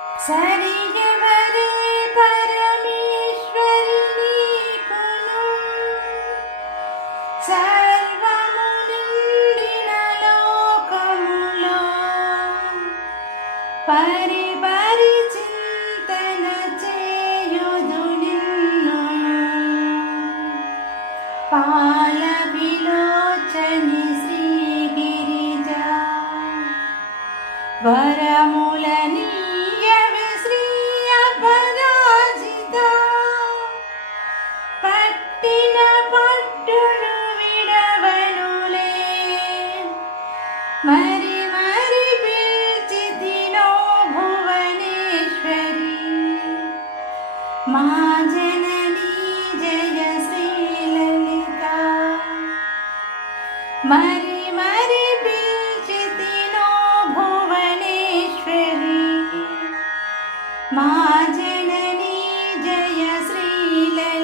సరిగవరే పరమేశ్వరి నీకును సర్వము నిండిన లోకములో పరిపరి చింతన చేయుదు నిన్ను పాల విలోచని శ్రీగిరిజా వరములనీయవే శ్రీ అపరాజిత పట్టిన పట్టును విడవనులే మరి మరి పిలిచితినో భువనేశ్వరి మా జననీ జయ శ్రీలలిత మరి మరి పిలిచితినో భువనేశ్వరి మా జననీ జయ శ్రీలలిత